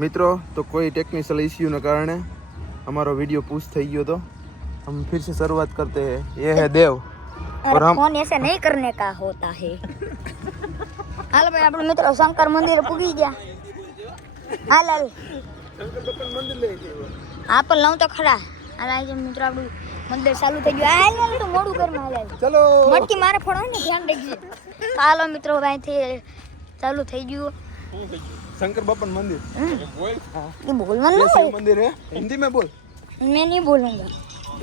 मित्रों तो कोई टेक्निकल इश्यू के कारण हमारा वीडियो पूछ થઈ गयो तो हम फिर से शुरुआत करते हैं। ये है देव और हम फोन ऐसे नहीं करने का होता है। हाल भाई अपन मित्रों शंकर मंदिर पुगी गया। हाल हाल शंकर मंदिर ले गए आप लाऊं तो खरा हाल आज मित्रों આપણું મંદિર ચાલુ થઈ ગયું। હાલ તો મોડું કરમાં હાલ चलो મટકી મારે ફોડો ને ધ્યાન રાખજો। હાલો મિત્રો અહીંથી ચાલુ થઈ ગયું शंकर बप्पन मंदिर बोल। ये बोलना ये ना शिव मंदिर है, हिंदी में बोल। मैं नहीं बोलूंगा।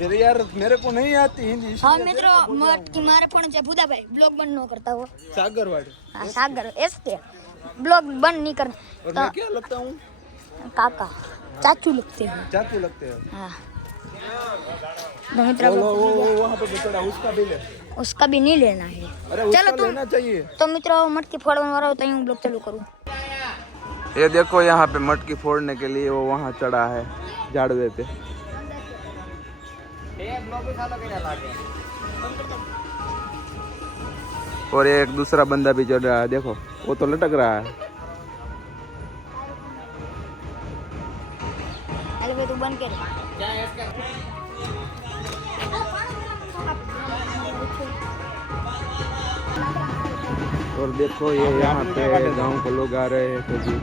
अरे यार मेरे को नहीं आती हिंदी। हाँ मित्रों मटकी मारे फोन से बुदा भाई ब्लॉग बंद न करता हो। सागरवाड़ी हाँ सागर ऐसे ब्लॉग बंद नहीं करना। और मैं क्या लगता हूँ? काका चाचू लगते हैं। चाचू लगते हैं। हाँ तो मित्रों वो वहाँ पे बेचारा उसका भी ले। उसका भी नहीं लेना है। अरे चलो उसका तुम लेना चाहिए। तो मित्रों मटकी फोड़ने वाला होता है ब्लॉग चालू करूँ। ये देखो यहाँ पे मटकी फोड़ने के लिए वो वहाँ चढ़ा है झाड़वे पे। और ये एक दूसरा बंदा भी चढ़ रहा है, देखो वो तो लटक रहा है। अरे भाई तू बंद कर। और देखो ये यहाँ पे गांव के लोग आ रहे हैं सभी।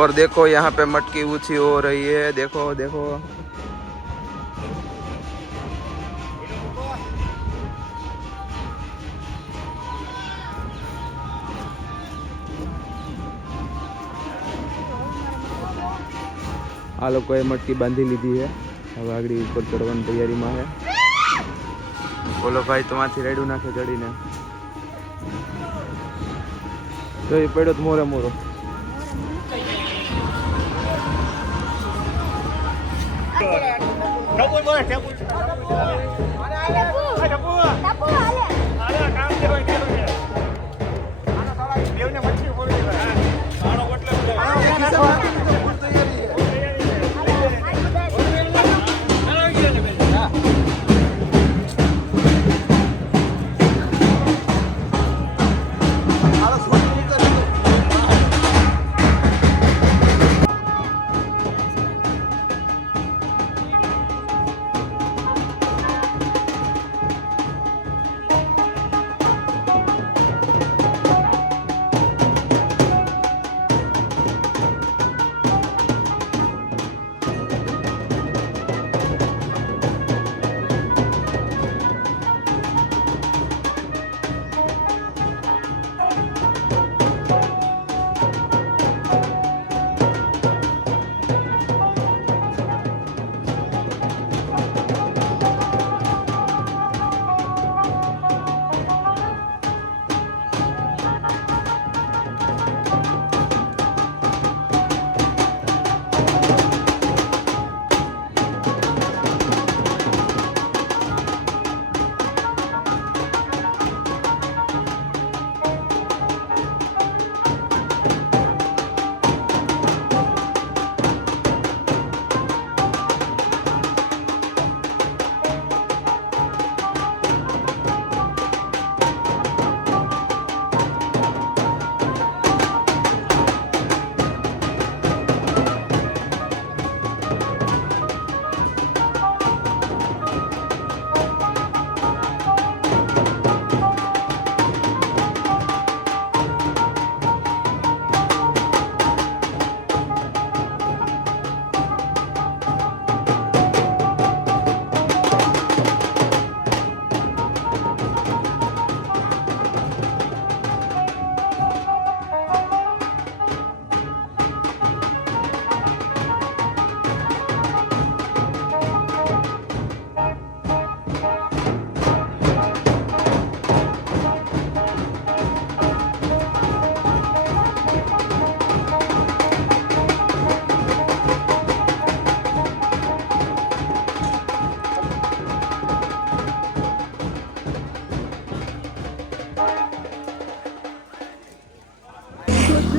और देखो यहाँ पे मटकी ऊंची हो रही है, देखो देखो। आ लोगों मटकी बांधी लीधी है, अब आगड़ी ऊपर चढ़વાની તૈયારીમાં है। बोलो भाई तुम्हारी रेडू नाखे चढ़ी ने तो ये पेड़ो मोरे मोरो।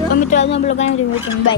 तो मित्रों आज हम लोग आए हैं बाय।